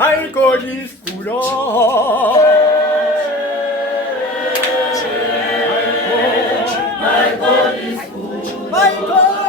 My God is good. My God is good. My God.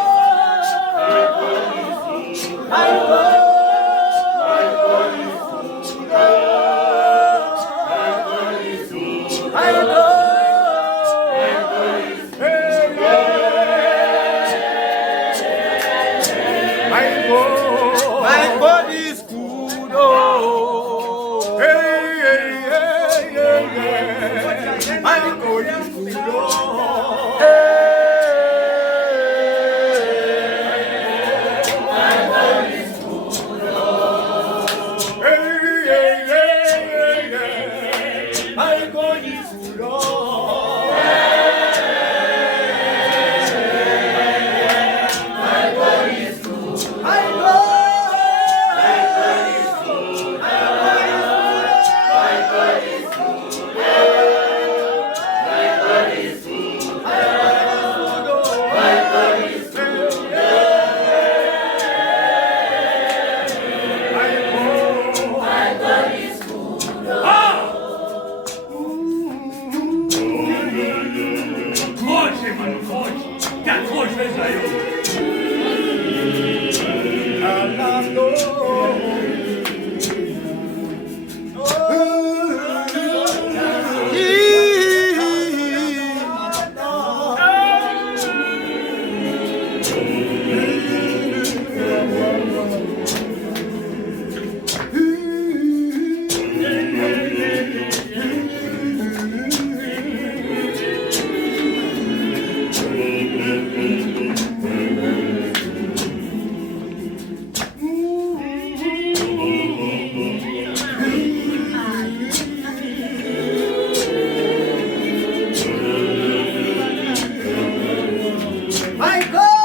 My God.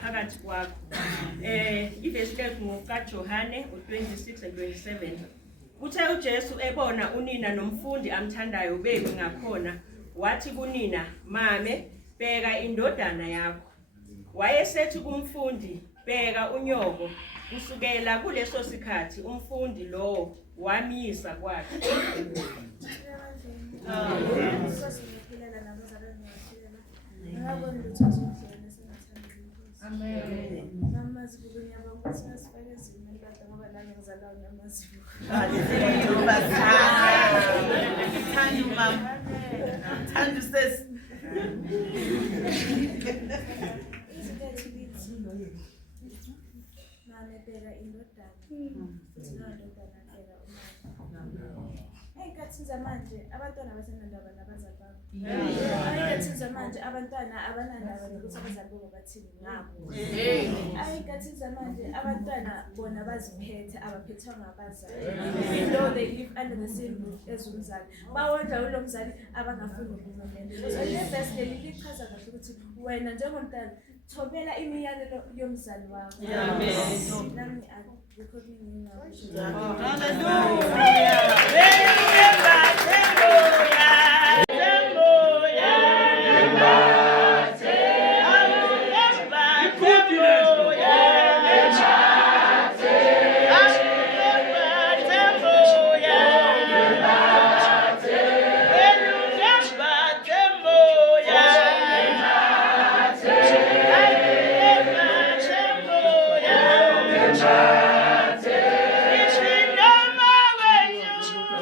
Phakathi kwakho ivesi kaJohane 26 and 27 uthe uJesu ebona unina nomfundi amthandayo bemi ngakhona wathi kunina mame bheka indodana yakho wayesethi kumfundi bheka unyoko kusukela kuleso sikhathi umfundi lo wamisa kwakhe Amen. Ey'khathini zamanje abantwana basenandaba nabazali babo. Ey'khathini zamanje abantwana abanandaba nokuthi abazali babo bathini ngabo. Ey'khathini zamanje abantwana bona baziphethe abaphethwanga abazali. Even though they live under the same roof as umzali. Bawondla ulo mzali abangafuni ukumamela. So le verse leli lichaza kahle ukuthi wena njengomntwana thobela imiyalelo yomzali wakho. Nami akukhulumi ngakho.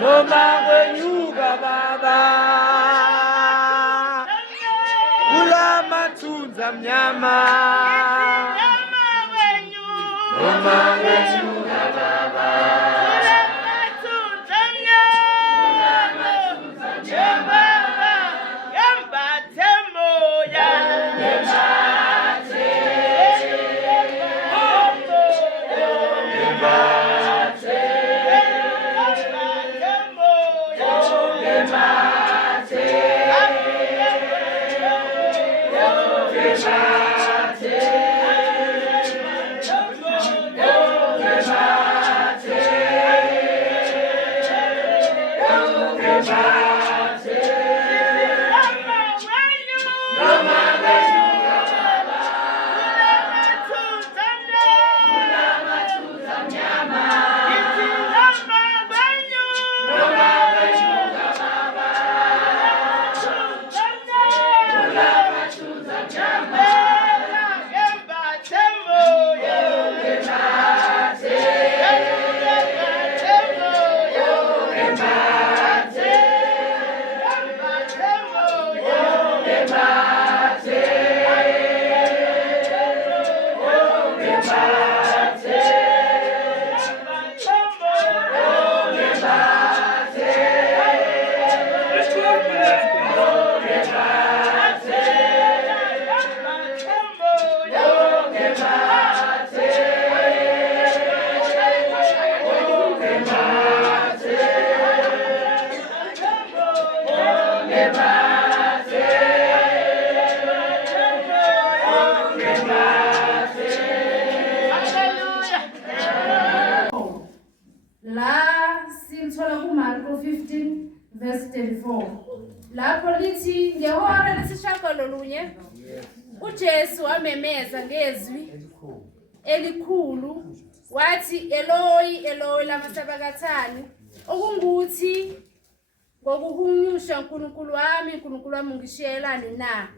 Noma kwenyuka baba kulamathunzi amnyama noma kwenyuka baba kulamathunzi amnyama yembathe moya La simthola kuMarko 15 verse 34. Lapho lithi ngehora lesishagalolunye uJesu wamemeza ngezwi elikhulu wathi Eloi Eloi lama sabakathani okungukuthi ngokuhunyusha uNkulunkulu wami ngishiyelani na.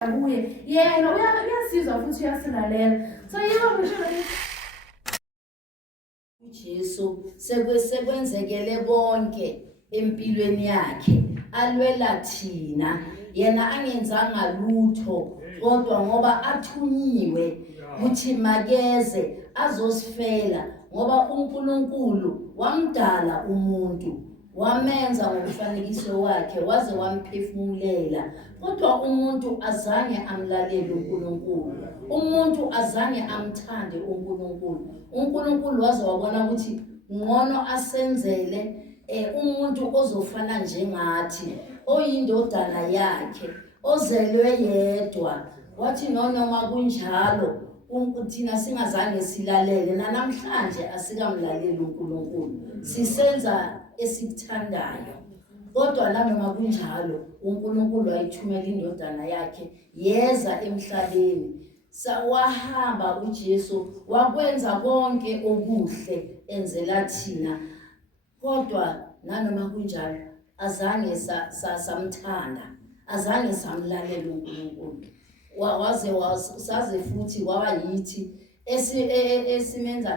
kuye yena uyasizwa futhi uyasilalela. So yiyo ngisho uJesu sekwenzekele konke empilweni yakhe alwela thina yena angenzanga lutho kodwa ngoba athunyiwe ukuthi makeze azosifela ngoba uNkulunkulu wamdala umuntu wamenza ngomfanekiso wakhe waze wamphefumulela kodwa umuntu azange amlalele uNkulunkulu umuntu azange amthande uNkulunkulu waze wabona ukuthi ngcono asenzele umuntu ozofana njengathi oyindodana yakhe ozelwe yedwa wathi noma kunjalo thina singazange silalele namhlanje asikamlaleli uNkulunkulu sisenza esikuthandayo kodwa noma kunjalo uNkulunkulu ayithumela indodana yakhe yeza emhlabeni sawahamba uJesu wakwenza konke okuhle enzela thina kodwa noma kunjalo azange samthanda azange samlalela uNkulunkulu saze futhi kwaba yithi esimenza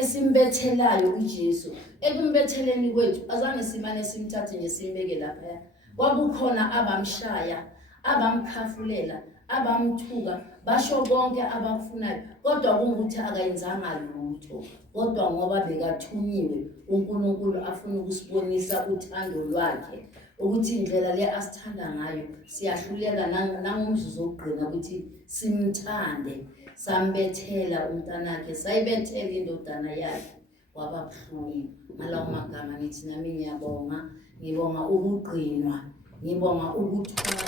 esimbethelayo uJesu ekumbetheleni kwethu azange simane simthathe nje simbeke lapha kwakukhona abamshaya abamkhafulela abamthuka basho konke abakufunayo kodwa kungukuthi akayenzanga lutho kodwa ngoba bekathunyiwe uNkulunkulu afuna ukusibonisa uthando lwakhe ukuthi indlela le asithanda ngayo siyahluleka nangomzuzu wokugcina ukuthi simthande sambethela umntanakhe sayibethela indodana yakhe wababuhlungu ngalawo magama ngithi nami ngibonga ukugcinwa ngibonga ukuthola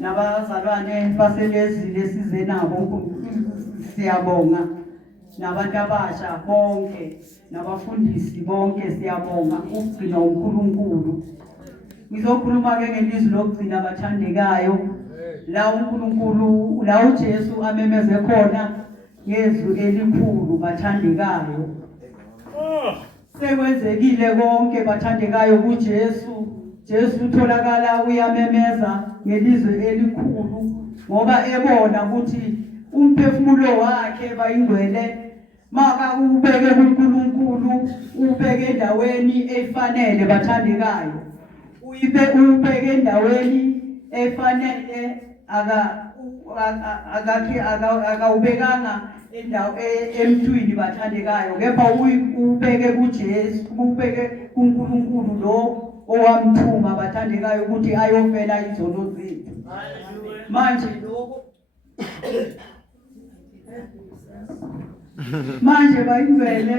Nabazalwane baselezile size nabo siyabonga nabantu abasha bonke nabafundisi bonke siyabonga ukugcina uNkulunkulu ngizokhuluma ke ngelizwi lokugcina abathandekayo la uNkulunkulu la uJesu amemeze khona ngezwi elikhulu bathandekayo sekwenzekile konke bathandekayo kuJesu Jesu utholakala uyamemeza ngelizwi elikhulu ngoba ebona ukuthi umphefumulo wakhe bayingcwele maka ubeke kuNkulunkulu ubeke endaweni efanele bathandekayo ubeke endaweni efanele akawubekanga emntwini bathandekayo, kepha ubeke kuJesu, ubeke kuNkulunkulu lo owamthuma bathandekayo ukuthi ayofela izono zethu. Manje manje bayingcwele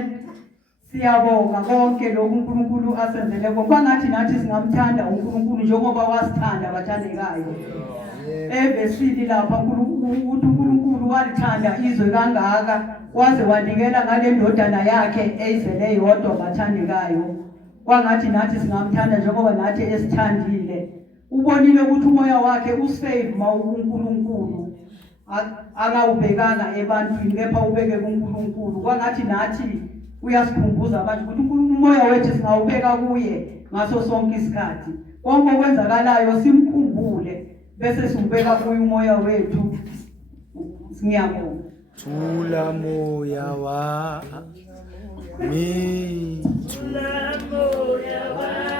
siyabonga konke lokhu uNkulunkulu asenzele konke. Bangathi nathi singamthanda uNkulunkulu njengoba wasithanda bathandekayo. Evesini lapha uNkulunkulu walithanda izwe kangaka waze wanikela ngale ndodana yakhe eyizele yodwa bathandekayo. Kwangathi nathi singamthanda njengoba nathi esithandile. Ubonile ukuthi umoya wakhe usave uNkulunkulu akawubekanga ebantwini kepha ubeke kuNkulunkulu. Kwangathi nathi uyasikhumbuza manje ukuthi umoya wethu singawubeka kuye ngaso sonke isikhathi. Konke okwenzakalayo simkhumbule bese siubeka kuye umoya wethu. Ngiyabonga. Thula moya wami, thula moya wami,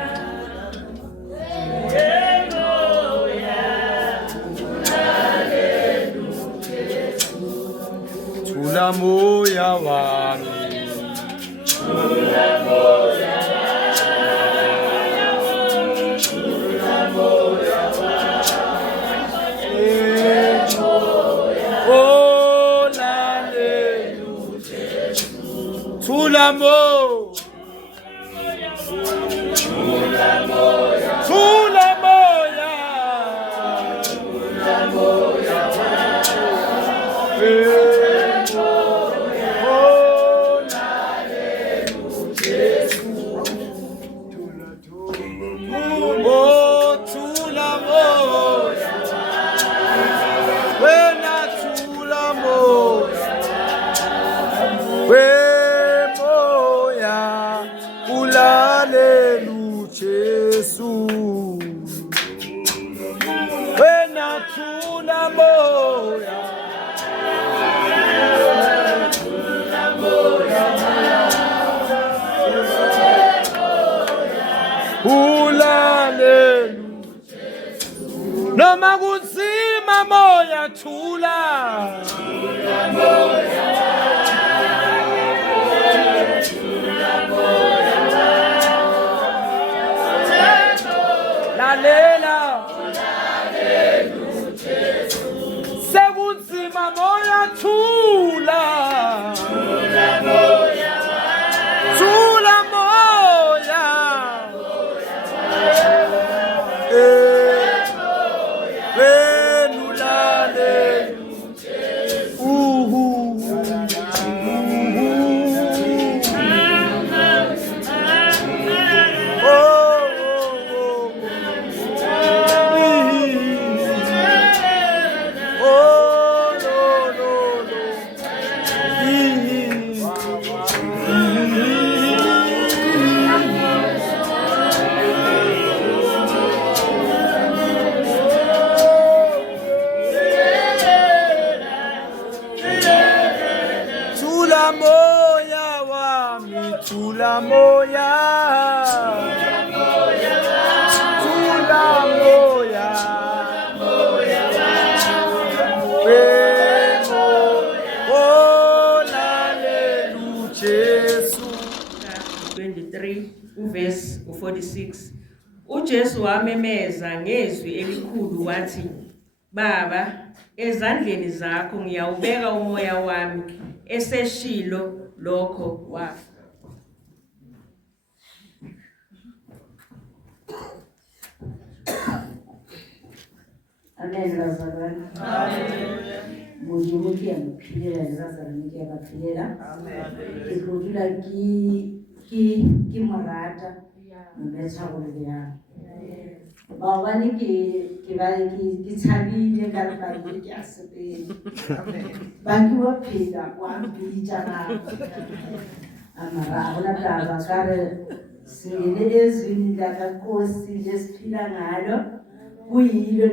thula moya wami, thula moya Thula moya, thula moya, thula moya, thula moya, noma kunzima moya thula, thula moya, thula moya, lalela, sekunzima moya thula, thula moya, thula moya, thula moya, thula moya, oh hallelujah Jesu. 23 uverse 46. uJesu wamemeza ngezwi elikhulu wathi, Baba, ezandleni zakho ngiyawubeka umoya wami. Eseshilo lokho wafa. Amen bazalwane. Amen. Mujibuki angiphilela bazalwane ke abaphilela. Amen. Ikudula ki marata. Mbetsa go le ya. Ba bani ke ba ki tshabile ka ba ke a sepele. Ba ki wa phela wa mbitsa na. Amara bona taba ka re sile ezwini la ka Nkosi lesiphila ngalo. Kuyilo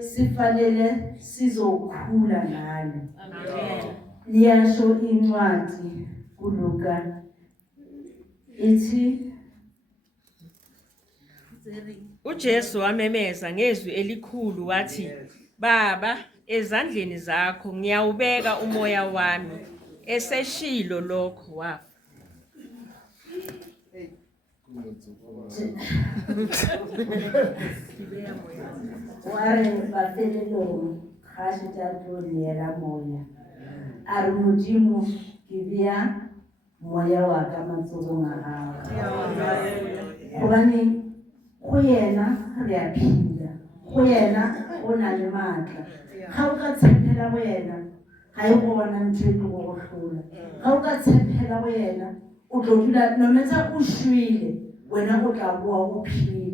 sifanele sizokhula ngalo. Amen. Liyasho incwadi kuLuka ithi uJesu wamemeza ngezwi elikhulu wathi, Baba, ezandleni zakho ngiyawubeka umoya wami. Eseshilo lokho wafa. Ware bafelelong ga se tla tlo neela moya a re modimo ke bea moya wa ka matsogong a gago gobane go yena re a phila go yena o na le maatla ga o ka tshepela go yena ga e go bona ntho e tlo go hlola ga o ka tshepela go yena o tlo dula no matter o shwele wena o tla boa go phila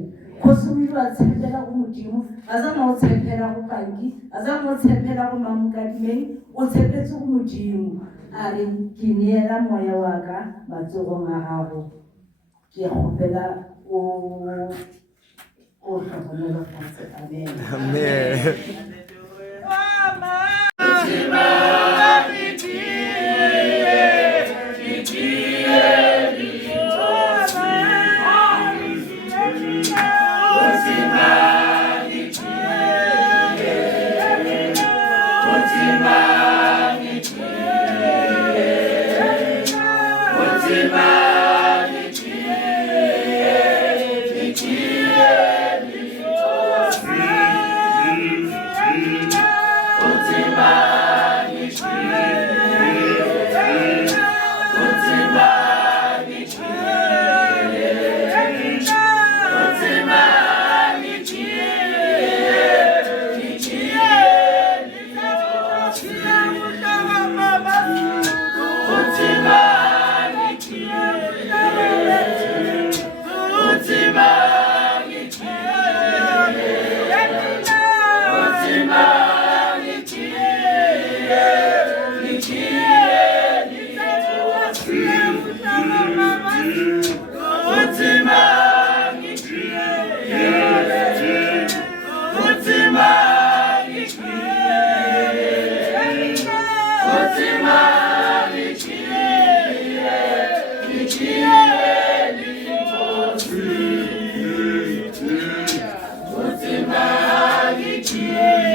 Kosumilo atshepela go modimo a zama o tshepela go banki a zama o tshepela go mamokadimeng o tshepetse go modimo a re ke neela moya wa ka matsogong a gago ke kgopela o hlokomele fatshe. Amen. Yeah.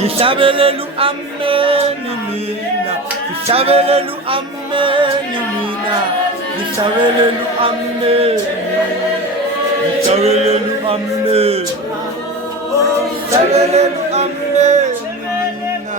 Ngihlabelelu ameni mina. Ngihlabelelu ameni mina. Ngihlabelelu ameni. Ngihlabelelu ameni. Ngihlabelelu ameni mina.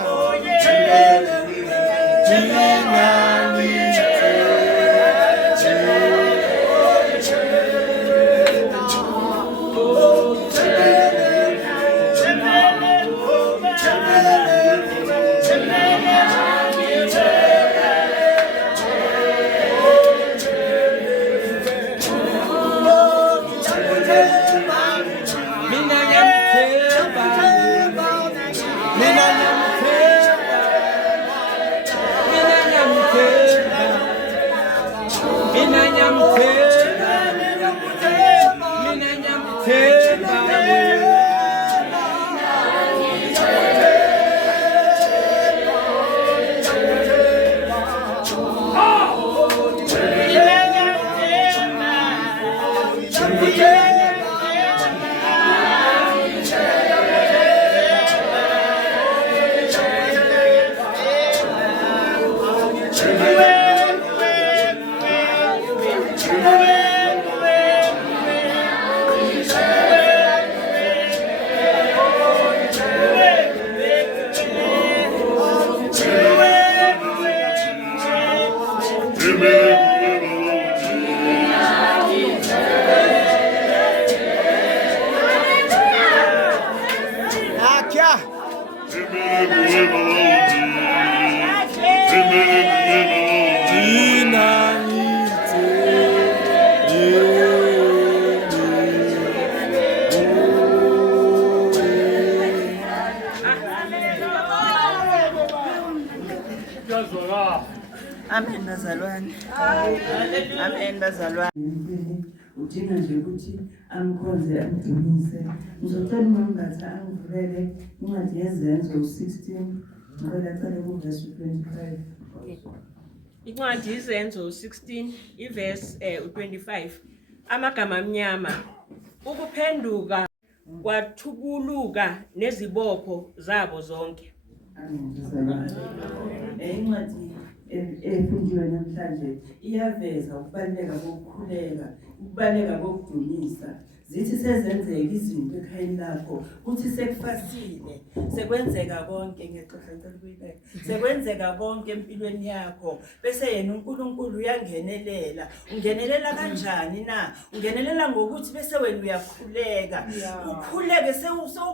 Amen bazalwane. Amen bazalwane. Udinga nje ukuthi amkhonze amdumise. Ngizocela umngathi angivulele incwadi yezenzo 16 ngicela cela kuverse 25. Incwadi izenzo 16 iverse 25. Amagama amnyama. Ukuphenduka kwathukuluka nezibopho zabo zonke. Amen bazalwane. Incwadi efundiwe namhlanje iyaveza ukubaleka kokukhuleka, ukubaleka kokudumisa. Zithi sezenzeka izinto ekhayeni lakho, uthi sekufasile, sekwenzeka konke ngexesha lokuyibeka. Sekwenzeka konke empilweni yakho, bese yena uNkulunkulu uyangenelela. Ungenelela kanjani na? Ungenelela ngokuthi bese wena uyakhuleka. Ukhuleke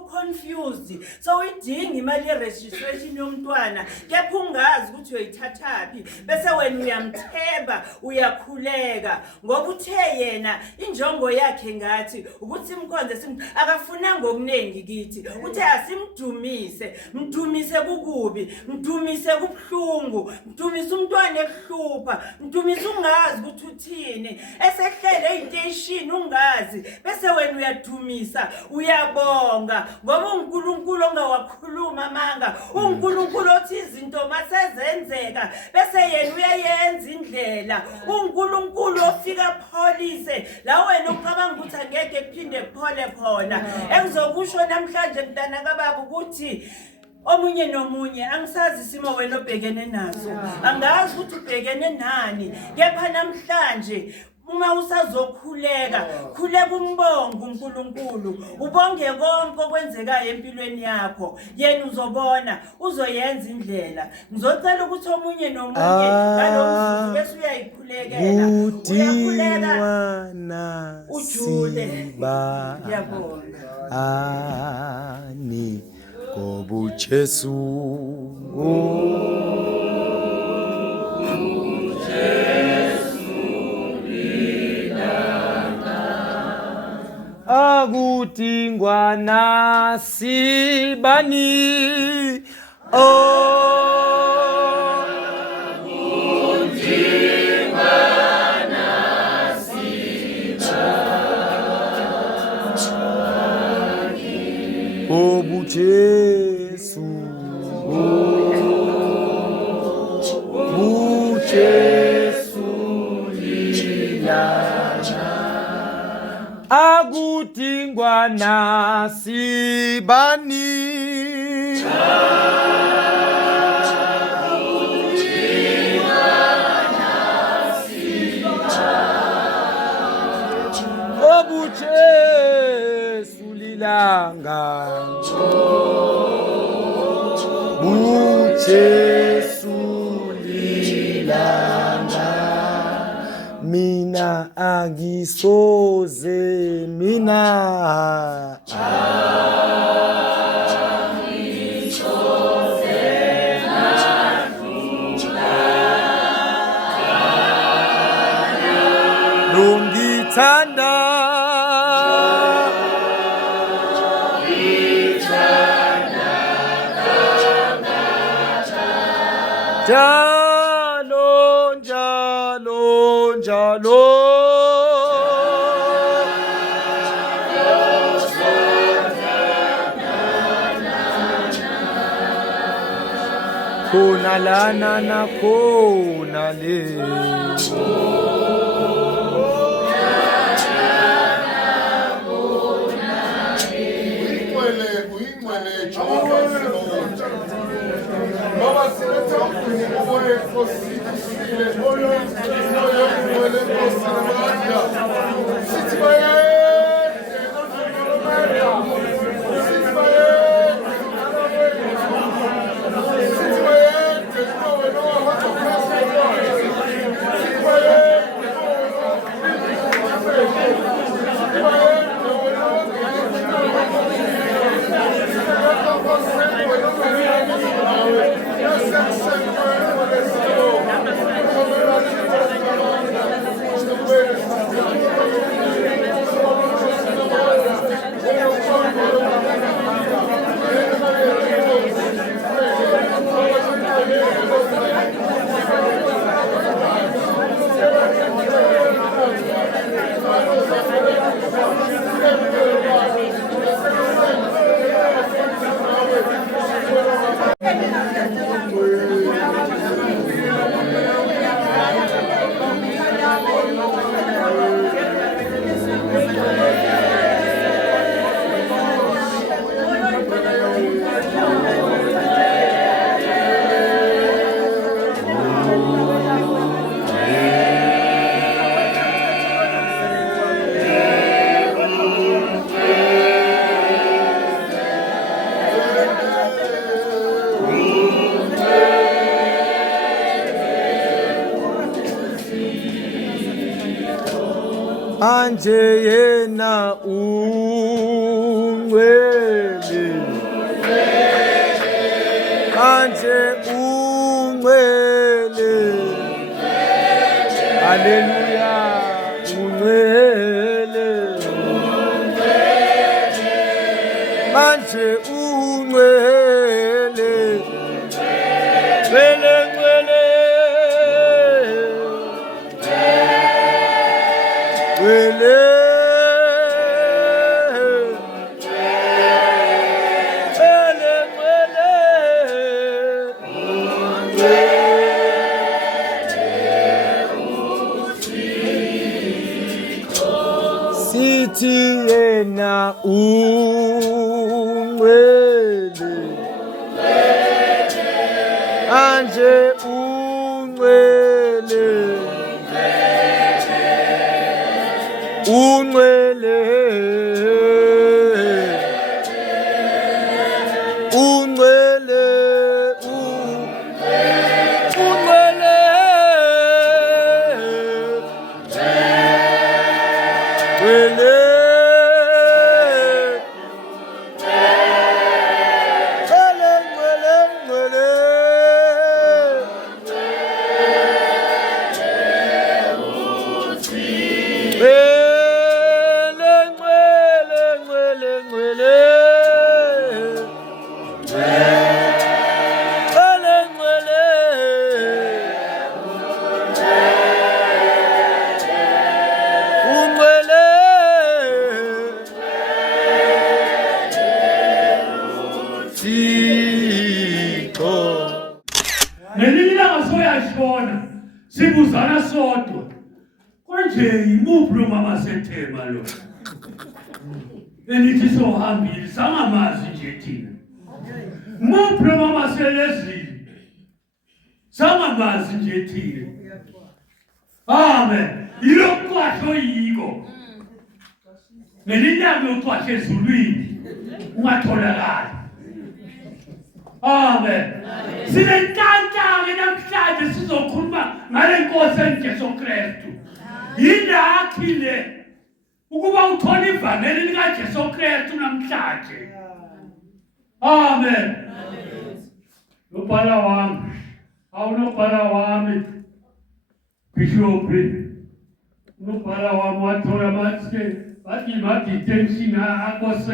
confused. So uyidinga imali ye-registration yomntwana, kepha ungazi ukuthi uyayithathaphi. Bese wena uyamthemba, uyakhuleka. Ngoba uthe yena injongo yakhe ngathi ukuthi simkhonze akafunanga okuningi kithi. Uthe asimdumise, mdumise kukubi, mdumise kubhlungu, mdumise umntwana ehlupha, mdumise ungazi ukuthi uthini. Esehlele ey'teshini ungazi, bese wena uyadumisa, uyabonga. Ngoba uNkulunkulu ongawakhuluma amanga, uNkulunkulu othi izinto masezenzeka, bese yena uyayenza indlela. uNkulunkulu ofika pholise la wena ucabanga ukuthi angeke kuphinde kuphole khona. Engizokusho namhlanje mntana kababa ukuthi omunye nomunye angisazi isimo wena obhekene naso, angazi ukuthi ubhekene nani, kepha namhlanje uma usazokhuleka, khuleka umbonge uNkulunkulu, ubonge konke okwenzekayo empilweni yakho. Yena uzobona, uzoyenza indlela. Ngizocela ukuthi omunye nomunye ngalomzuzu bese uyayikhulekela, uyakhuleka ujule. Ngiyabonga. Ani kobu Jesu. Akutingwa nasibani Obu Jesu, Obu Jesu akutingwa nasibani lilanga uJesu lilanga mina angisoze mina Lungithanda njalo njalo njalo khona lana nakhona le anje yena ungcwele anje ungcwele haleluya ungcwele anje ungcwele ngcwele ngcwele ngcwele sithi yena ungcwele anje ungcwele ungcwele ungcwele ungcwele ngcwele sibuzana sodwa konje imuphi lo mama sethema lo enithi sohambile sangamazi nje thina muphi lo mama selezile sangamazi nje thina amen ilokwahlo yiko Ngelinyanga ucwashe ezulwini ungatholakala. Amen. Sinenhlanhla-ke namhlanje sizokhuluma ngale Nkosi enjesu Kristu. Yilakhi le ukuba uthola ivangeli likaJesu Kristu namhlanje. Amen. Nobhala wami, awunobhala wami, Bishop, nobhala wami wathola bathi detention ako-7.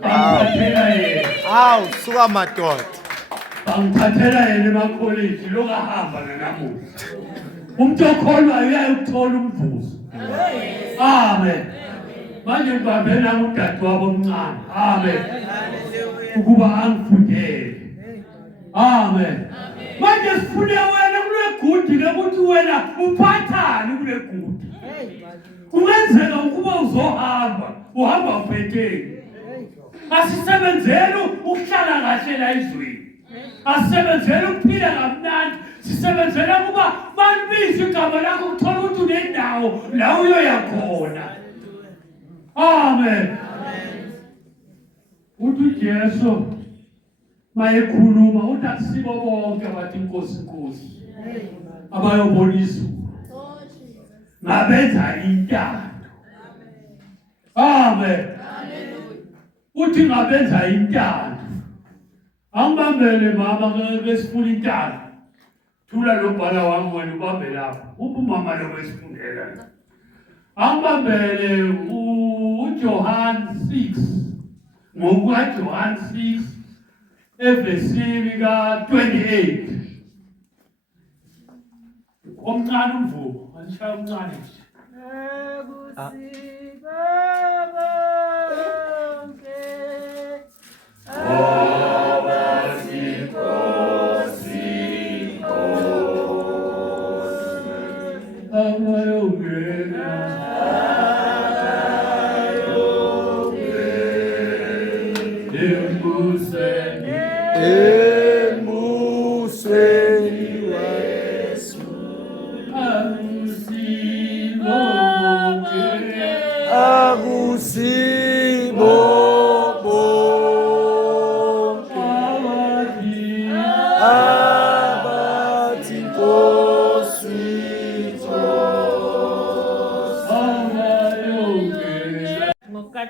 Bangithathela yena. Awu, suka madoda. Bangithathela yena emakholeji lokahamba nanamuhla. Umuntu okholwayo uyayuthola umvuzo. Amen. Manje ngibambela udadewabo omncane. Amen. Ukuba angifundele. Amen. Manje sifune wena kule gudi lokuthi wena uphathani kule gudi. Kungenzeka ukuba uhamba uphetheni. Asisebenzele ukuhlala kahle la ezweni. Asisebenzele ukuphila kamnandi. Sisebenzele ukuba balibizwe igama lakho uthola ukuthi unendawo la uyoya khona. Amen. Uthi uJesu mayekhuluma uthi akusibo bonke abathi inkosi abayobona izulu. Ngabenza intando. Amen. Uthi ngabenza intando. Angibambele mama ngesifuna intando. Thula lo bhala wami wena ubambe lapha. Umama lo wesifundela. Angibambele uJohn 6. NgokukaJohn 6 evesini ka-28. Omncane umvubo, anishaya omncane nje.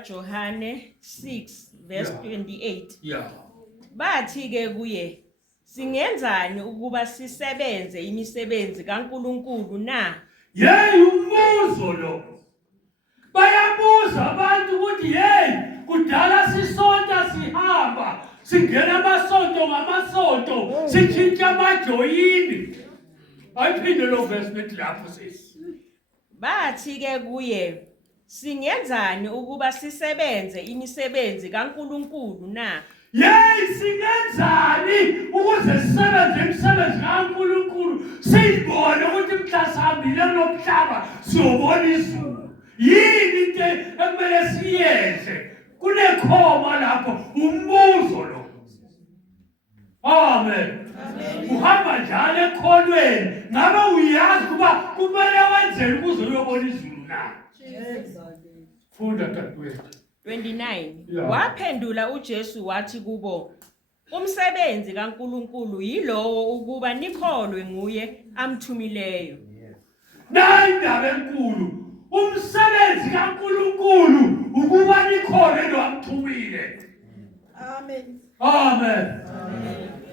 Johane 6 verse 28. Yeah. Bathi ke kuye, singenzani ukuba sisebenze imisebenzi kaNkulunkulu na? Yey umbuzo lo. Bayabuza abantu ukuthi kudala sisonta sihamba, singena amasonto ngamasonto, sitshintsha amajoyini. Ayiphinde lo verse nethi lapho sisi. Bathi ke kuye, singenzani ukuba sisebenze imisebenzi kaNkulunkulu na? Singenzani ukuze sisebenze imisebenzi kaNkulunkulu siyibone ukuthi mhlasambile kunomhlaba siyobona izulu. Yini into ekumele siyenze? Kunekhoma lapho umbuzo lo. Amen. Uhamba njalo ekholweni ngabe uyazi ukuba kumele wenzeni ukuze uyobona izulu na? Funda dadewethu. 29. Yeah. Waphendula uJesu wathi kubo, umsebenzi kaNkulunkulu yilowo ukuba nikholwe nguye amthumileyo. Nayi indaba enkulu. Umsebenzi kaNkulunkulu ukuba nikholwe lo amthumile. Amen. Amen.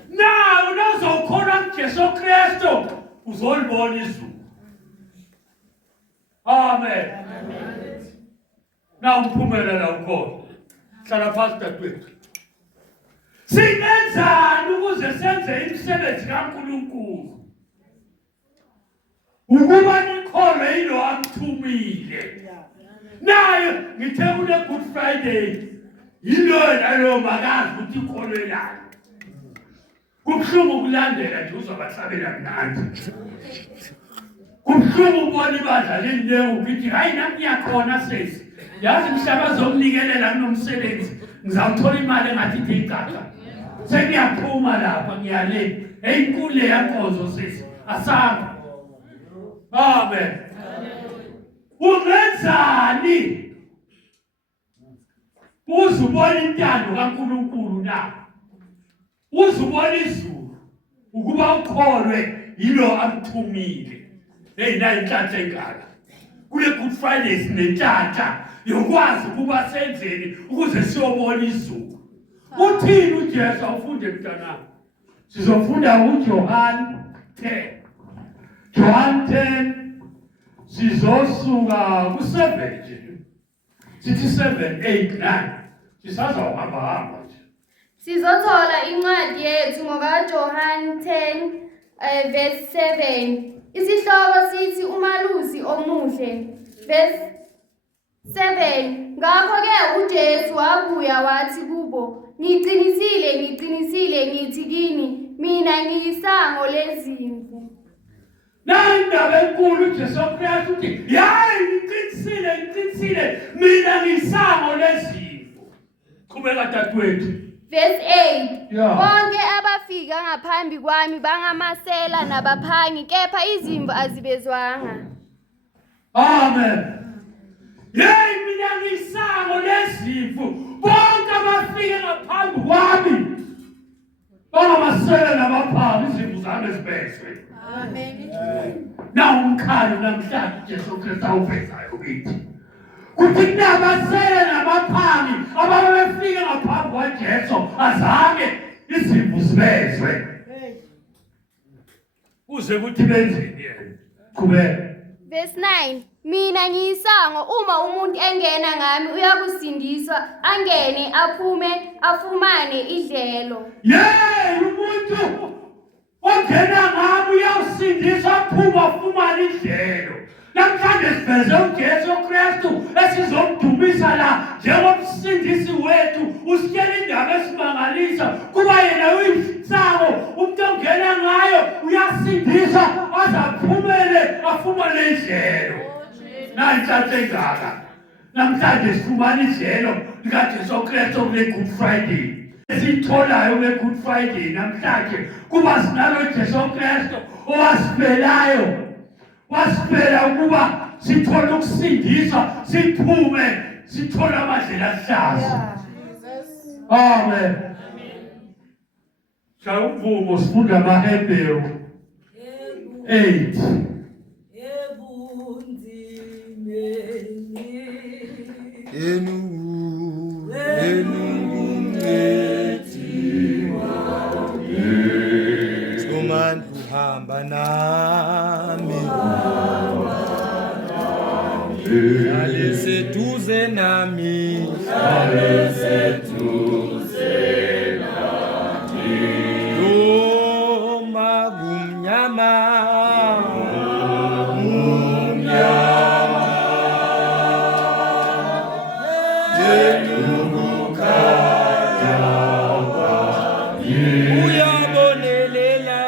Na unazokholwa kuJesu Kristu uzolibona izulu. Amen. Na umphumelela ukhona. Hlala phansi dadewethu. Singenzani ukuze senze imisebenzi kaNkulunkulu? Ukuba nikholwe yilo amthumile. Nayo ngithe kule Good Friday yilo nalo makazi ukuthi ikholwe layo. Kubuhlungu ukulandela nje uzobahlabela mnandi. Kubuhlungu ukubona ibandla lendewu ukuthi hayi nami ngiyakhona sesi. Yazi mhlaba zokunikelela kunomsebenzi ngizawuthola imali engathi igaga. Sengiyaphuma lapha ngiyale. Eyinkulu yankonzo sesi. Asanga. Amen. Ungenzani uzubona intando kaNkulunkulu na uzubona izulu ukuba ukholwe yilo amthumile nayinhlanhla enkala kule Good Friday sinenhlanhla yokwazi ukuba senzeni ukuze siyobona izulu. Uthini uJesu awufunde mntanami? Sizofunda uJohn 10. John 10 sizosuka ku7 nje. Sithi 7, 8, 9. Sisazawuhamba nje. Sizothola incwadi yethu ngokaJohn 10 verse 7. Isihloko sithi umalusi omuhle. Verse 7. Ngakho-ke uJesu wabuya wathi kubo, Ngiqinisile ngithi kini, mina ngiyisango lezimvu. Nandaba enkulu uJesu Kristu uthi, "Hayi ngiqinisile, mina ngiyisango lezimvu." Qhubeka dadewethu. Verse 8. Yeah. Bonke abafika ngaphambi kwami bangamasela nabaphangi, kepha izimvu azibezwanga. Amen. Yey mina ngiyisango lezimvu. Bonke abafika ngaphambi kwami bangamasela nabaphangi, izimvu zami zibezwe. Amen. Na umkhalo namhlanje uJesu Kristu awuvezayo kithi. Kuthi kunabasele nabaphangi ababefika ngaphambi kwaJesu azange izimvu zibezwe. Uze kuthi benzeni yena? Qhubeka. Verse 9. Mina ngiyisango, uma umuntu engena ngami uyakusindiswa, angene aphume afumane idlelo. Yey umuntu ongena ngami uyawusindiswa aphuma afumane idlelo. Namhlanje siveze uJesu Kristu esizomdumisa la njengomsindisi wethu. Usitshela indaba esimangalisa kuba yena uyisango, umuntu ongena ngayo uyasindiswa aze aphumele afumane idlelo. Nanhlanhla engaka namhlanje sifumana idlelo likaJesu Kristu kule Good Friday. Esitholayo kule Good Friday namhlanje kuba sinalo Jesu Kristu owasifelayo. Wasifela ukuba sithole ukusindiswa, siphume, sithole amadlela ahlaza. Amen. Shaya umvumo sifunda amaHebheru 8. Sumani uhamba nami, hlale seduze nami, noma kumnyama, uyabonelela,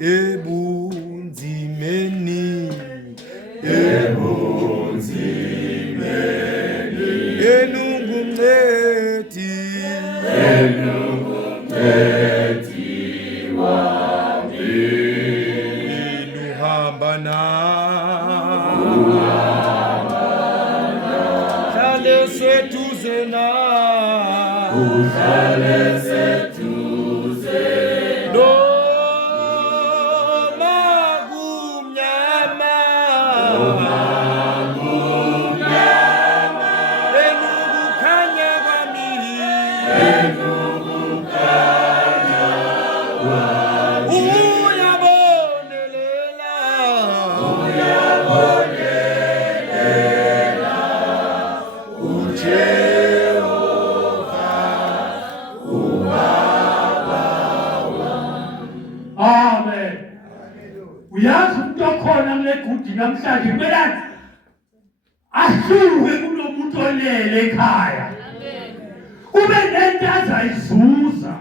ebunzimeni, enungumncedi, luhamba nami, hlale seduze nami, noma kumnyama, enokukhanya kwami, uyabonelela, Amen. Uyazi umuntu okhona kule gudi namhlanje kumele ahluke kunomuntu olele ekhaya. Kube nento azayizuza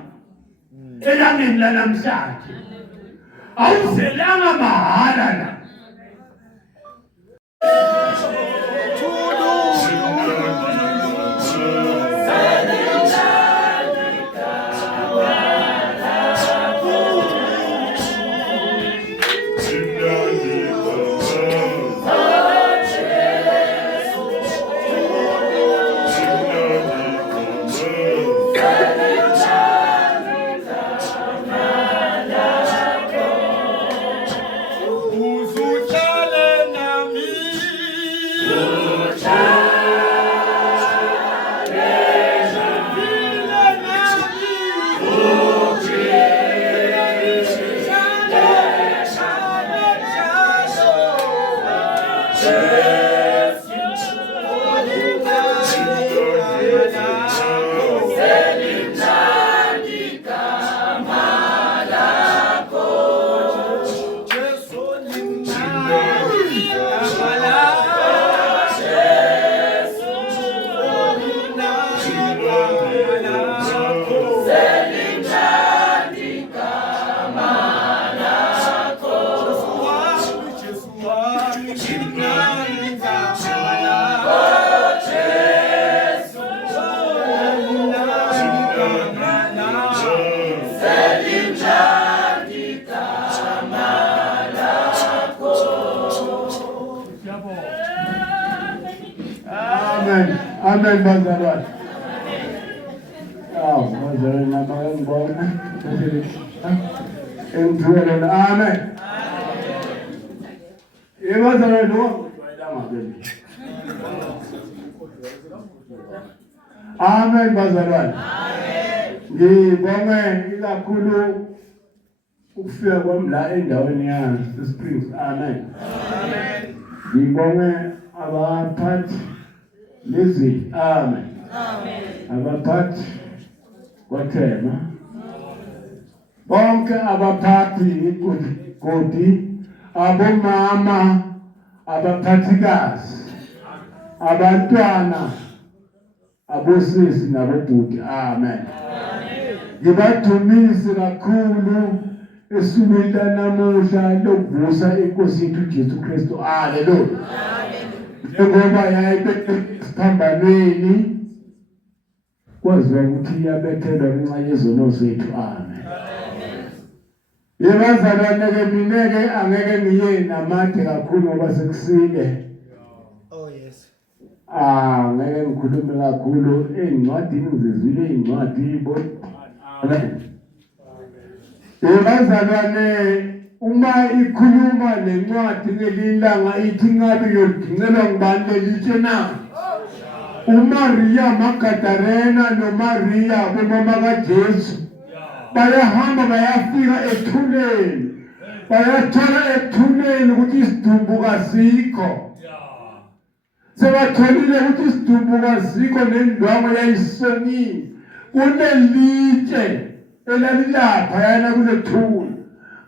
elangeni lanamhlanje. Awuzelanga mahala la. Amen bazalwane. Bazalwane nama ngibona. Engithulela amen. Bazalwane lo amen bazalwane. Ngibonge ikakhulu ukufika kwami la endaweni yaseSprings. Amen. Ngibonge abaphathi lezi. Amen. Abaphathi kwathema. Bonke abaphathi godi abomama abaphathikazi abantwana abosisi nabobhuti. Amen. Ngibadumise kakhulu esukwini lanamuhla lokuvusa inkosi yethu Jesu Kristu. Haleluya. Njengoba yayiphambanweni kwaziwa ukuthi iyabethelwa ngenxa yezono zethu. Amen. Yebazalwane-ke mina-ke angeke ngiye namade kakhulu ngoba sekusile. Ngeke ngikhulume kakhulu ey'ncwadini ngizizwile iy'ncwadi bazalwane uma ikhuluma lencwadi ngelilanga ithi ngabe yodingelwa ngubani lelitshe na? uMaria Magdalena noMaria bomama kaJesu bayahamba bayafika ethuneni, bayathola ethuneni ukuthi isidumbu kasikho. Sebatholile ukuthi isidumbu kasikho nendwangu yayisonile, kunelitshe elalilapha yana kulethuna.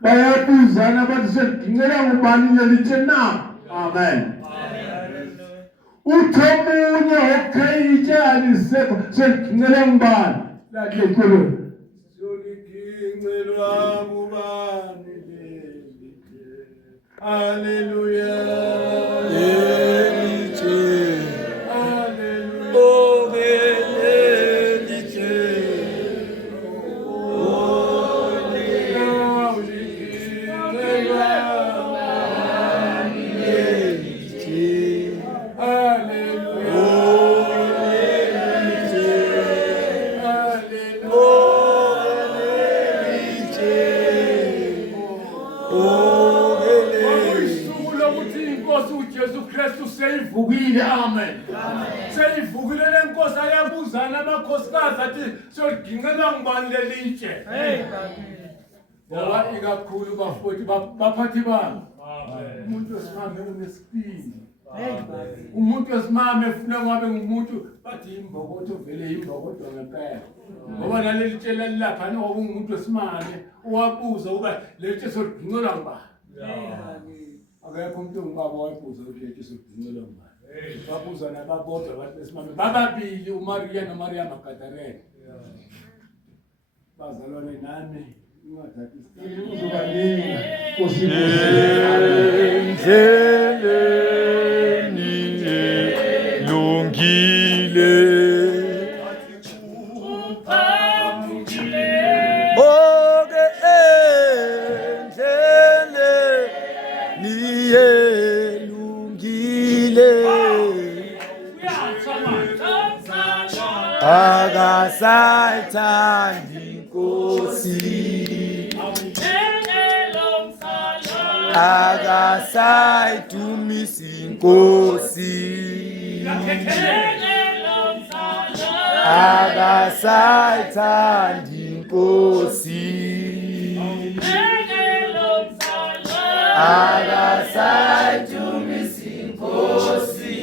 Bayabuzana bathi sedingela ngubani lelitshe na? Amen. Uthomunye okhayitshe alisekho sedingela ngubani? Lakulekhulu Ngelwa ngubani lelitshe. Hallelujah. Lelitshe. Hallelujah. Oh lelitshe. Oh lelitshe. Hallelujah. Seyivukile. Amen. Seyivukile lenkosi ayabuzana amakhosikazi athi sodingelwa ngubani lelitshe. Ngoba ikakhulu bafowethu baphathi bami. Umuntu wesimame unesibindi. Umuntu wesimame ufuna ngabe ngumuntu bathi imbokotho vele imbokotho ngempela. Ngoba nalelitshe lalapha ngoba umuntu wesimame uwabuza uba lelitshe sodingelwa ngubani. Akekho umuntu ongibaba wayibuza ukuthi lelitshe sodingelwa ngubani. Babuza nababodwa bathi besimame bababili uMaria noMaria Magdalena. Bazalwane nami ungathathi isicelo uzobaninga endleleni lungile oke endleleni lungile akasayithandi inkosi akasayidumisa inkosi akasayithandi inkosi akasayidumisa inkosi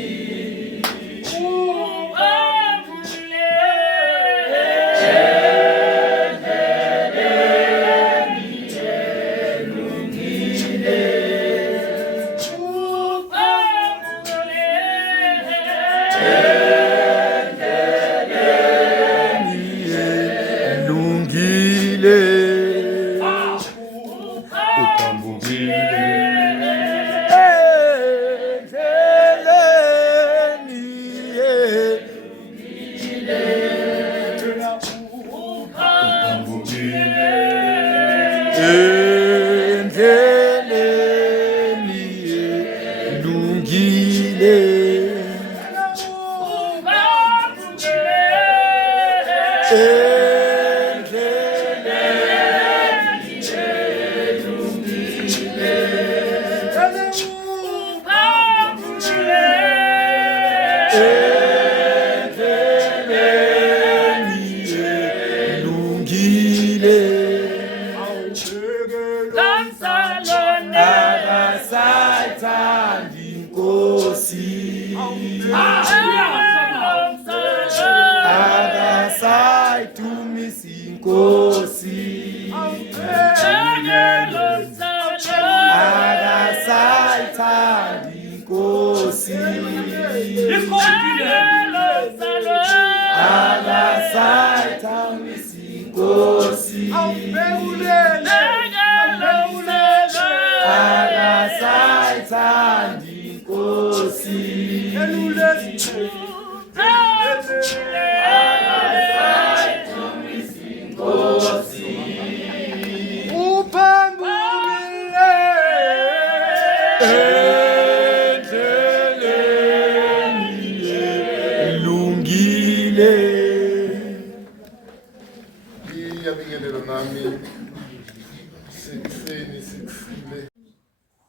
endleleni lungile akasayidumisa inkosi akasayithanda inkosi akasayidumisa inkosi akasayithanda inkosi uphambukile endleleni elungile. Iyabingelelo nami sekuseni sekusile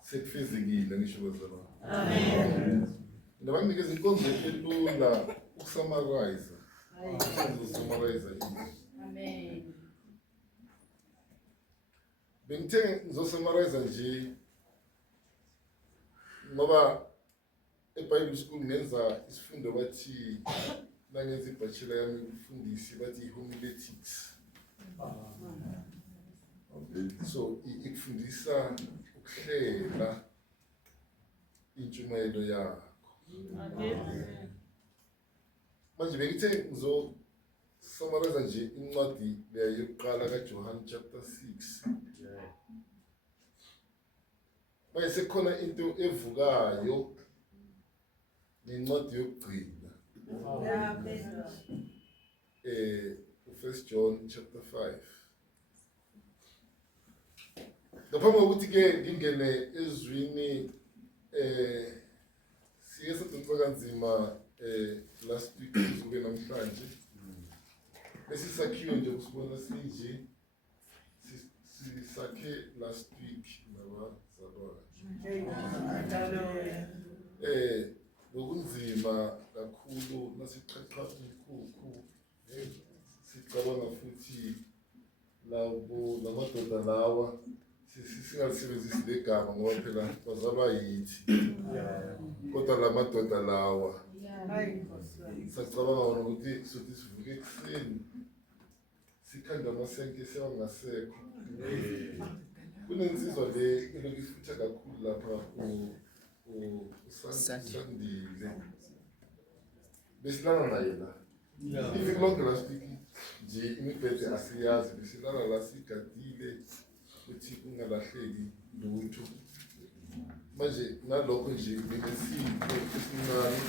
sekufezekile ngisho kwezona. Amen. Ndabanikeza inkonzo elula ukusummarize. Ukusummarize. Amen. Bengithe ngizosummarize nje ngoba eBible school ngenza isifundo bathi nangenza ibachelor yami ufundisi bathi homiletics. So ikufundisa ukuhlela intshumayelo yakho. Manje bengithe ngizosummarize nje incwadi leyo yokuqala kaJohn chapter 6. Manje sekukhona into evukayo nencwadi yokugcina. 1 John chapter 5. Ngaphambi kokuthi-ke ngingene ezwini siye saxoxa kanzima last week kusuke namhlanje lesisakhiwe nje kusibona sinje sisakhe last week nabazalwane ngokunzima kakhulu nasiqhaqha umkhukhu sicabanga futhi labo lamadoda lawa singasebenzisi legama ngoba phela bazalwa yithi kodwa lamadoda lawa sacabanga wona ukuthi sothi sivuke ekuseni sikhanda amasenke sewangasekho kunensizwa le elokhu ifutha kakhulu lapha usandile besilala naye la iviki lonke last week nje imibhede asiyazi besilala la sigadile ukuthi kungalahleki lutho. Manje nalokho nje nginesipho esincane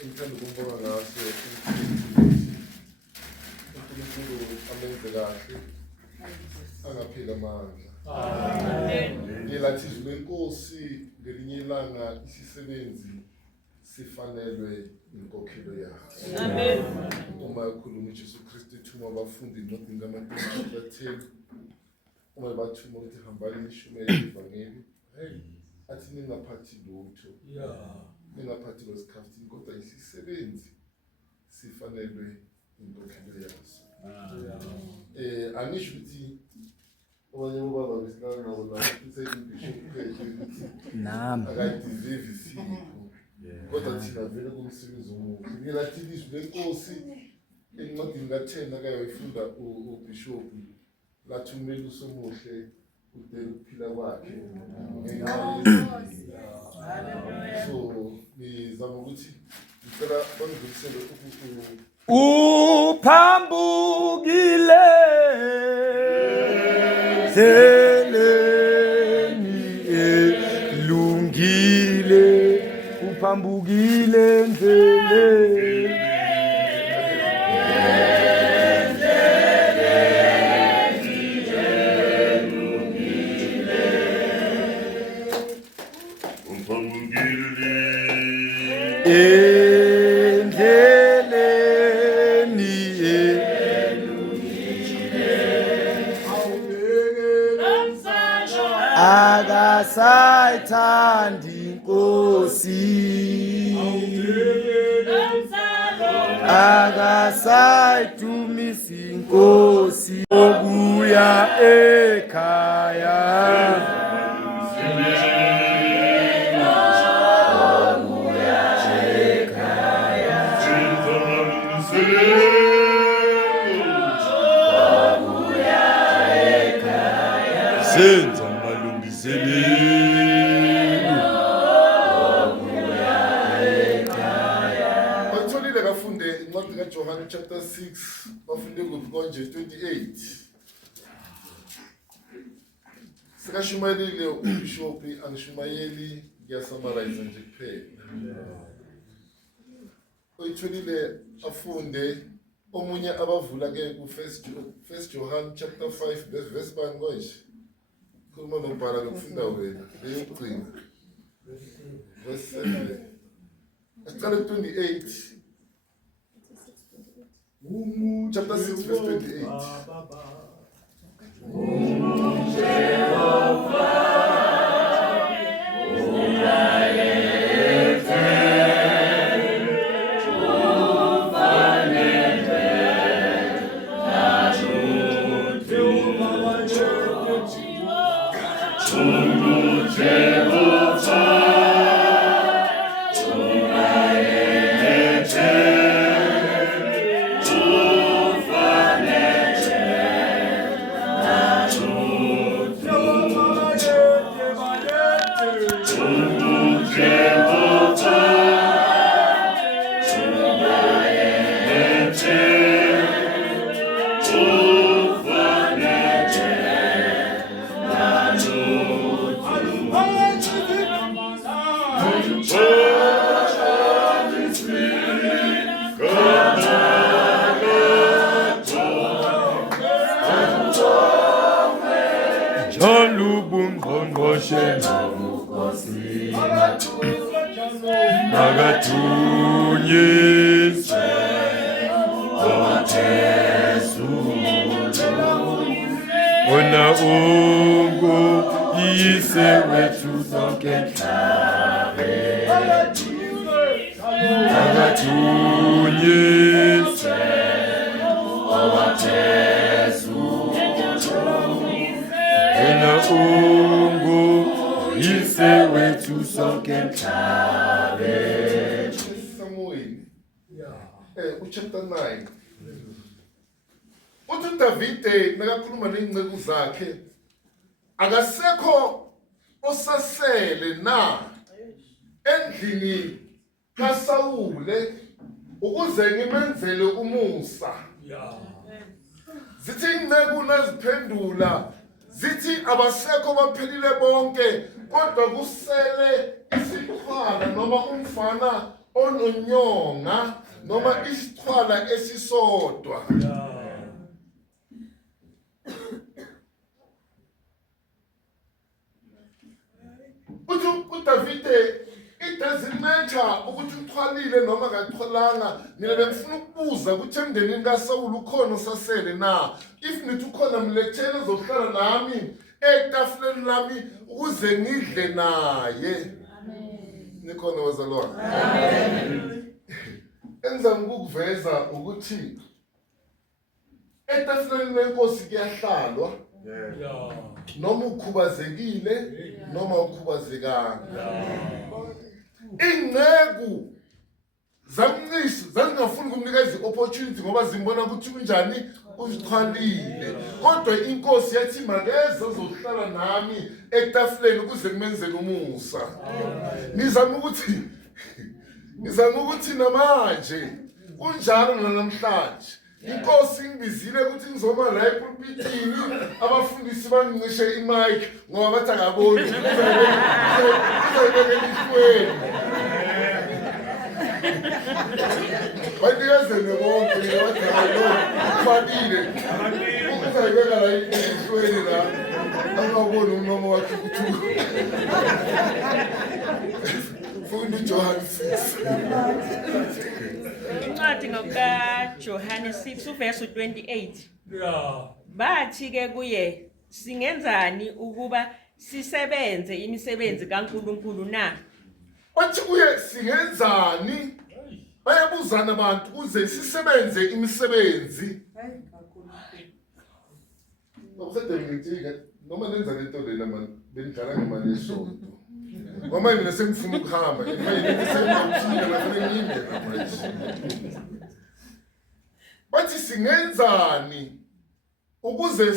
engithanda ukubonga ngaso uNkulunkulu amenze kahle angapheli amandla. Ngelathi izwi lenkosi ngelinye ilanga isisebenzi sifanelwe inkokhelo yakhe. Amen. Uma ekhuluma uJesu Kristu ethuma abafundi encwadini kaMateyu chapter 10 uma bathuma ukuthi hambani nishumayele ivangeli athi ningaphathi lutho ningaphathi lwesikhaftini kodwa isisebenzi sifanelwe inkokhelo yaso. Angisho ukuthi abanye bobaba besilala nabo la isebishop phethe ukuthi akayideserve isipho kodwa thina vele kumsebenzi omuhle. Ngelathi ilizwi lenkosi encwadini ka-10 akayifunda ubishop lathi umeli usomuhle udela ukuphila kwakhe so ngizama ukuthi ngicela bangidlulisele uphambukile endleleni elungile uphambukile endleleni akasayithanda inkosi akasayidumisa inkosi okuya ekhaya okuya Batholile kafunde incwadi kaJohane chapter 6 bafunde konje 28. Sikashumayelile ubishop angishumayeli ngiyasummarize nje kuphela. Oyitholile afunde omunye abavula ke ku first John chapter 5 verse bani konje. Khuluma nombhala lokufunda wena leyogcina. Verse 7. Asicale 28. Chapter 6 verse 28. Ona ungu yise wetu sonke hlabe Agatunyise Owatesu Ona ungu yise wetu sonke hlabe Samuel. Chapter 9. Uthi Davide nakakhuluma nengceku zakhe akasekho osasele na endlini kaSawule ukuze ngimenzele umusa. Zithi ingceku naziphendula zithi abasekho baphelile bonke kodwa kusele isixhwala noma umfana ononyonga noma isixhwala esisodwa. uDavide it doesn't matter ukuthi uxhwalile noma akaxhwalanga mina bengifuna ukubuza ukuthi emndenini kaSawule ukhona osasele na if nithi ukhona mlethele ozohlala nami etafuleni lami ukuze ngidle naye. Nikhona wazalwane. Amen. Enza ngikuveza ukuthi etafuleni lenkosi kuyahlalwa. Noma ukhubazekile noma ukhubazekanga. Ingceku zamncisi zangafuni kumnikeza opportunity ngoba zimbona ukuthi unjani uzixhwalile kodwa inkosi yathi makeze uzohlala nami etafuleni ukuze kumenzele umusa. Nizama ukuthi namanje kunjalo namhlanje inkosi ngibizile ukuthi ngizoma la epulpitini abafundisi bangincishe imic ngoba bathi akaboni uzayibeka elishweni. Banikazene bonke bathi hayi kufanele uzayibeka la elishweni la angaboni umama wakhe ukuthi funda uJohane 6. Incwadi ngokaJohane 6 verse 28. Bathi ke kuye singenzani ukuba sisebenze imisebenzi kaNkulunkulu na? Bathi kuye singenzani bayabuzana abantu kuze sisebenze imisebenzi. Ngokusethe ngithi noma nenza lento lena man benidlala ngemali esonto. Ngoba mina sengifuna ukuhamba bathi singenzani ukuze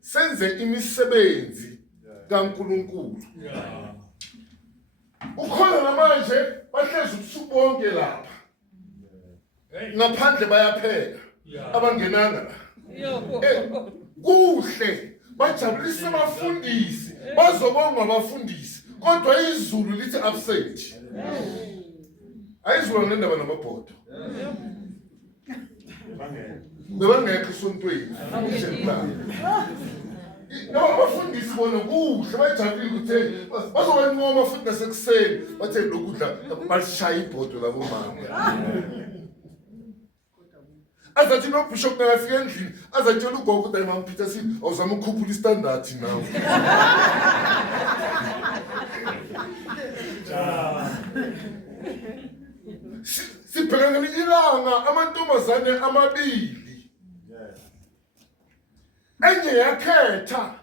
senze imisebenzi kaNkulunkulu. Ukhona namanje bahlezi ubusuku bonke lapha. Ngaphandle bayapheka. Abangenanga la. Kuhle bajabulisa abafundisi, bazobonga abafundisi. Kodwa izulu lithi absent. Ayizulu ngendaba namabhodo. Bebangekho esontweni. Abafundisi bona kuhle bajabulile ukuthi bazobanqoma futhi nasekuseni bathe lokudla balishaya ibhodo labo mama. Azathi no bishop nakafika endlini azatshela ugogo ukuthi Mama Peter si awuzama ukukhuphula istandard nawe. Sibhekana ilanga amantombazane amabili. Enye yakhetha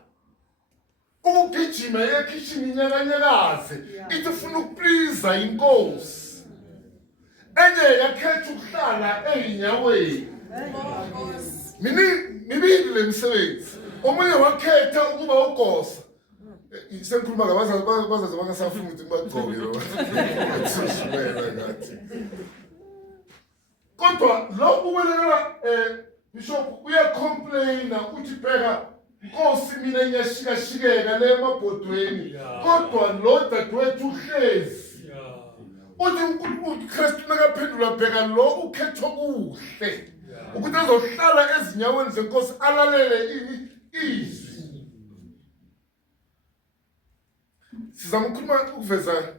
ukugijima ekitchen inyakanyakaze ithi ufuna ukuplease inkosi. Enye yakhetha ukuhlala einyaweni. Mibili lemsebenzi. Omunye wakhetha ukuba ugosa. Sengikhuluma ngabazazi bangasafuni ukuthi bagcobe lo. Kodwa lo ubonela Bishop uyacomplaina uthi pheka Nkosi mina ngiyashikashikeka le emabhodweni. Kodwa lo dadewethu uhlezi. Uthi uKristu nakaphendula pheka lo ukhetho kuhle. Ukuthi azohlala ezinyaweni zenkosi alalele izwi. Sizama ukukhuluma ukuveza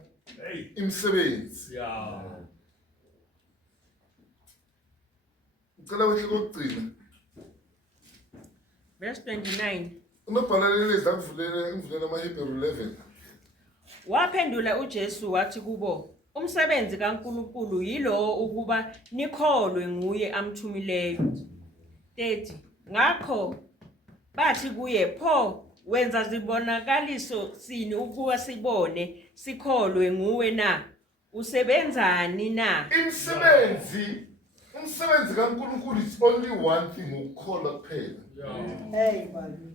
imisebenzi. Ucela wehle kokugcina. Verse 29. Unobhalalele zakuvulele amaHebrew 11. Waphendula uJesu wathi kubo, umsebenzi kaNkulunkulu yilo ukuba nikholwe nguye amthumileyo. 30. Ngakho bathi kuye, pho wenza zibonakaliso sini ukuba sibone sikholwe nguwe na? Usebenzani na? Umsebenzi kaNkulunkulu is only one thing, ukukholwa kuphela. Hey baby.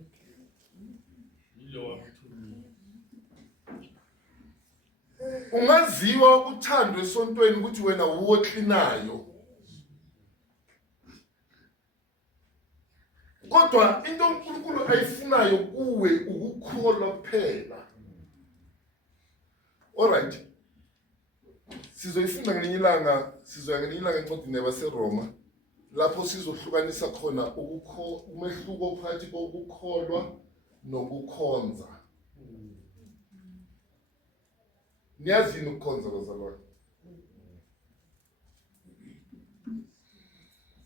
Ungaziwa uthando esontweni ukuthi wena uwoklinayo. Kodwa into uNkulunkulu ayifunayo kuwe ukukholwa kuphela. Alright. Sizoyifunda ngelinye ilanga encwadini yabaseRoma lapho sizohlukanisa khona umehluko phakathi kokukholwa nokukhonza. Niyazini ukukhonza bazalwane?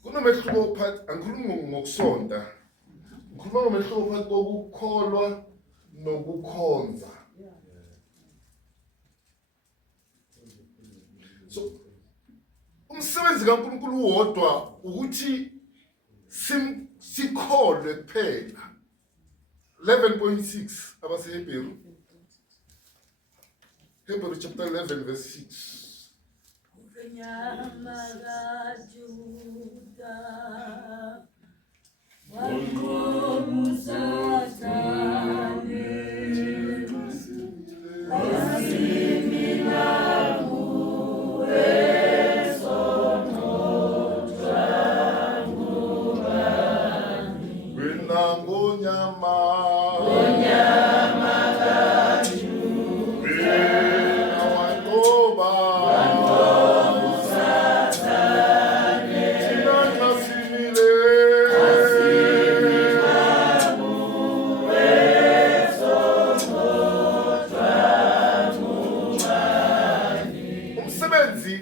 Kunomehluko phakathi, angikhulumi ngokusonta. Ngikhuluma ngomehluko phakathi kokukholwa nokukhonza. So umsebenzi kaNkulunkulu wodwa ukuthi sikholwe kuphela. 11.6 abaseHebrew. Hebrew chapter 11 verse 6.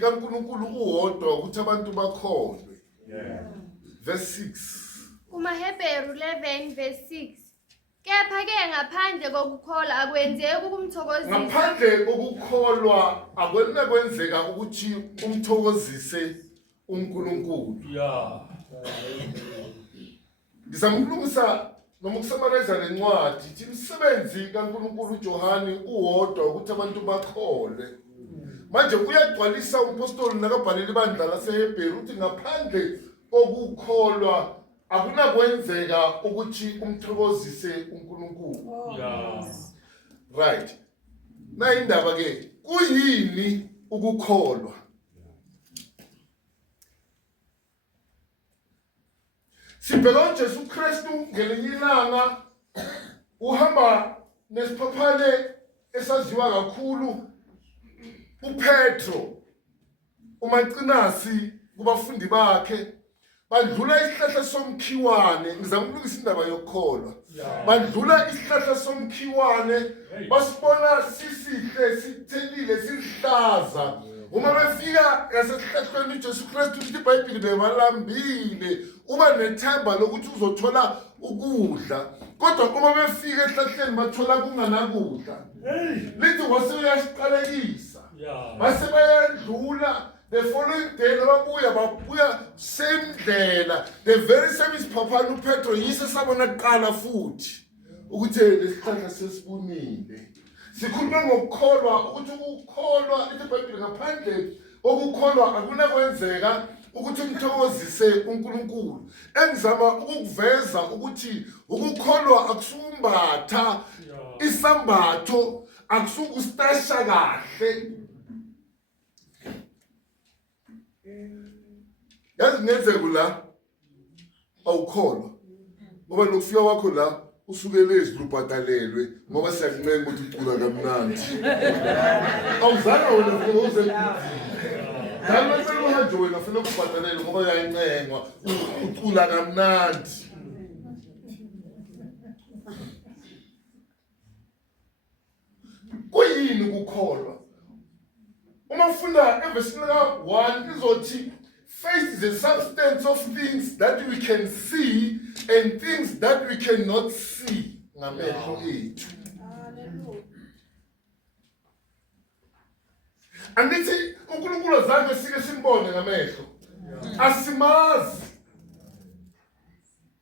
kaNkulunkulu uwodwa ukuthi abantu bakholwe. Verse 6. KumaHebheru 11 verse 6. Kepha-ke ngaphandle kokukholwa akwenzeki ukumthokozisa. Ngaphandle kokukholwa akwenzeka ukuthi umthokozise uNkulunkulu. Ngizamkhulumisa noma ukusummarize lencwadi ithi umsebenzi kaNkulunkulu uJohane uwodwa ukuthi abantu bakholwe. Manje uyagcwalisa umpostoli nakabhalela ibandla laseHebheru uthi ngaphandle kokukholwa akunakwenzeka ukuthi umthokozise uNkulunkulu. Right. Na indaba ke kuyini ukukholwa? Sibheka uJesu Kristu ngelinye ilanga uhamba nesiphaphane esaziwa kakhulu uPetro uMacinasi kubafundi bakhe badlula isihlahla somkhiwane ngizama ukulungisa indaba yokukholwa badlula isihlahla somkhiwane basibona sisihle sithelile sihlaza uma befika ngasesihlahlweni uJesu Kristu uthi iBhayibheli bebalambile uba nethemba lokuthi uzothola ukudla kodwa uma befika esihlahleni bathola kunganakudla lithi waseyasiqalekisa base bayadlula the following day babuya same ndlela the very same isiphaphana uPetro yise sabona kuqala futhi ukuthi lesihlahla sesibunile sikhuluma ngokukholwa ukuthi ukukholwa iBhayibheli ngaphandle okukholwa akunakwenzeka ukuthi umthokozise uNkulunkulu engizama ukuveza ukuthi ukukholwa akusumbatha isambatho akusukustasha kahle yazi ngenzeko la awukholwa ngoba nokufika wakho la usukele ezilubhatalelwe ngoba siyakuncenga ukuthi ucula kamnandi awuzana wena uze Dalo mfelo hajo wena ufuna ukubhatalelwa ngoba uyayincengwa ucula kamnandi kuyini ukukholwa uma ufunda evesini ka-1 izothi faith is the substance of things that we can see and things that we cannot see ngamehlo ethu andithi uNkulunkulu azange sike simbone ngamehlo asimazi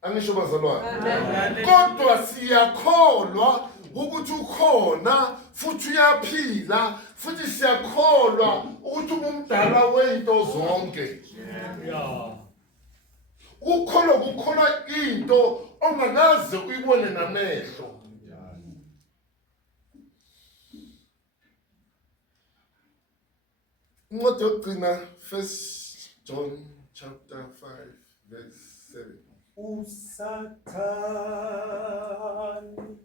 angisho bazalwane kodwa siyakholwa ukuthi ukhona futhi uyaphila futhi siyakholwa ukuthi umdala weinto zonke ukholwa into ongakaze uyibone namehlo incwadi yokugcina 1 John chapter 5 verse 7 uSathane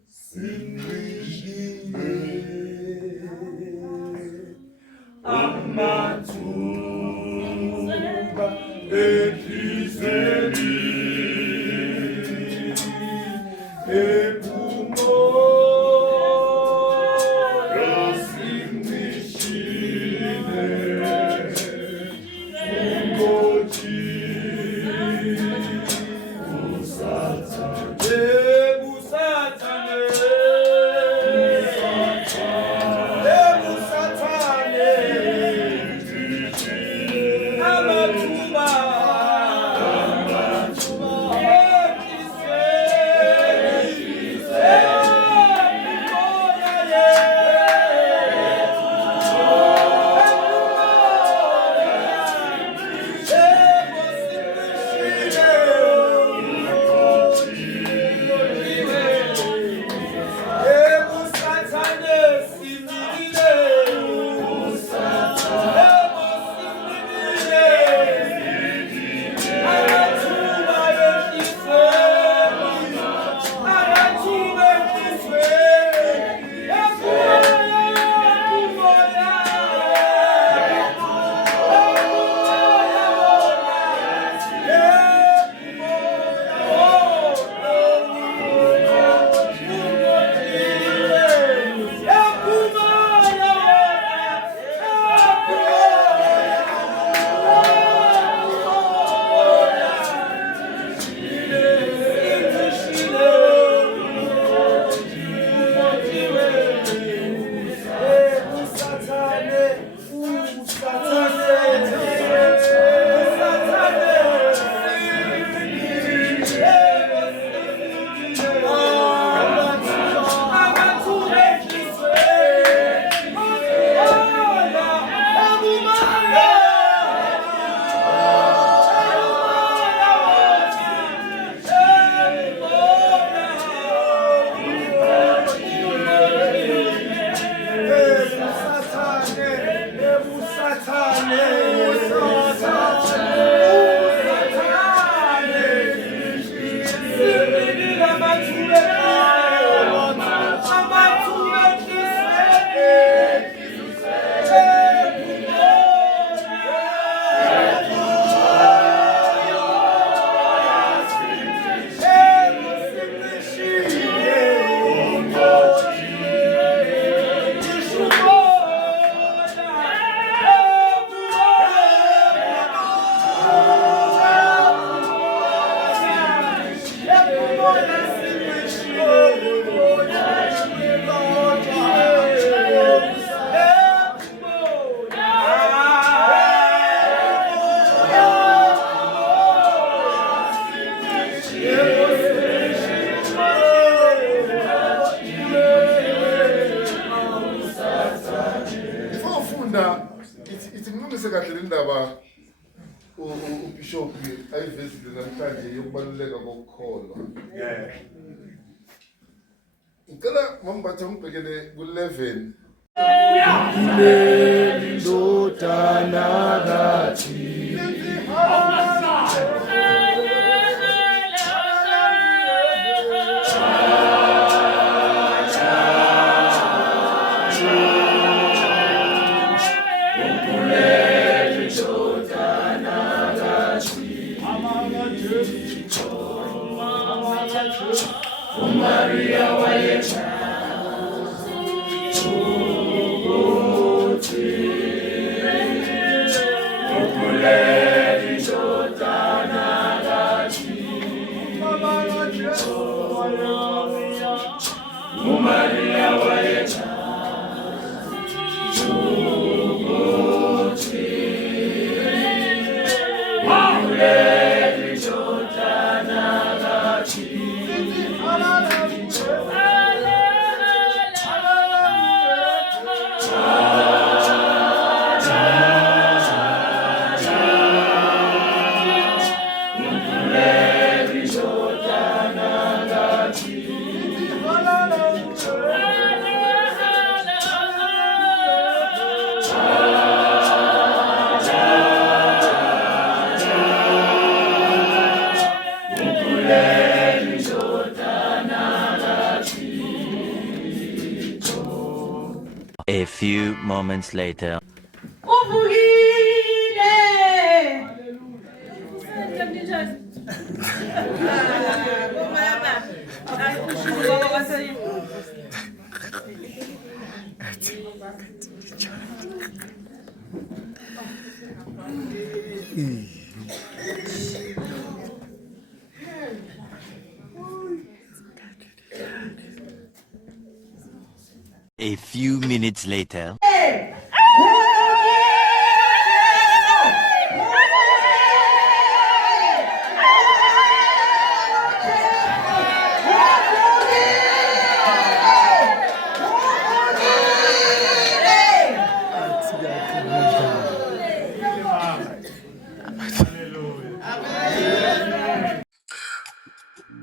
sinqishile amathuba enhliziyweni Usathane Uyiqinise kahle le ndaba uBishop ayivezile namhlanje yokubaluleka kokukholwa. Ngicela mambatha ngibhekele ku-11. Maria Wayecha Maria Wayecha A few moments later. A few minutes later.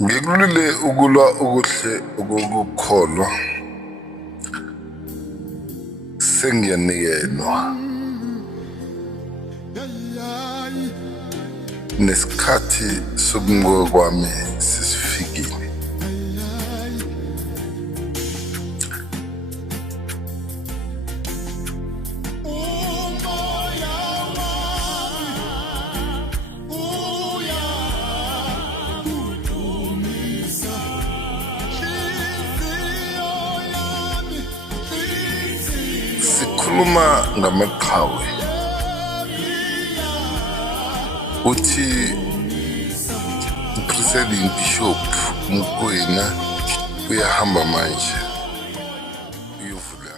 Ngikulile ukulwa ukuhle ukukholwa sengiyanikelwa nesikhathi sokunqoba kwami sisifikile. Sikhuluma ngamaqhawe uthi uPresident Bishop Mokoena uyahamba manje uyovula.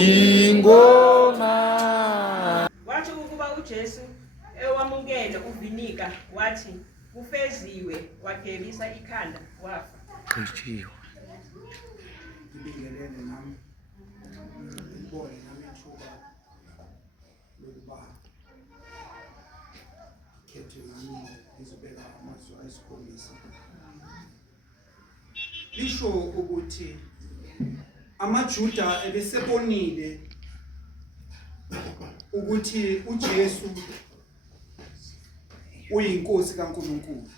Ingoma bamnikele uvinika wathi kufeziwe wagebisa ikhanda wafa. Ngibingelele nami ngibone nami ithuba lokuba khethe nami ngizobeka amazwi ayisikhombisa. Lisho ukuthi amaJuda ebesebonile ukuthi uJesu uyinkosi kaNkulunkulu.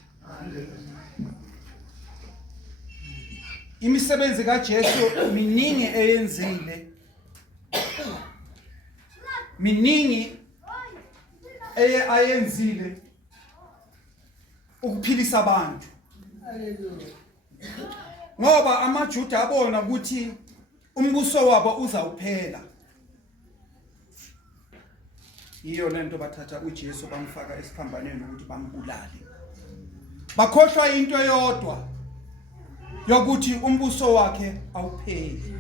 Imisebenzi kaJesu miningi eyenzile, miningi ayenzile ukuphilisa abantu. Ngoba amaJuda abona ukuthi umbuso wabo uzawuphela. Yiyo lento bathatha uJesu bamfaka esiphambanweni ukuthi bambulale. Bakhohlwa into eyodwa yokuthi umbuso wakhe awupheli.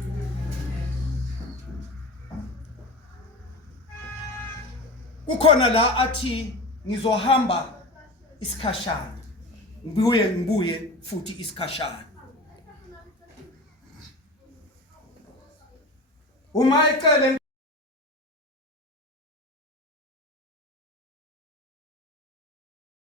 Kukhona la athi ngizohamba isikhashana, ngibuye futhi isikhashana. Uma ecele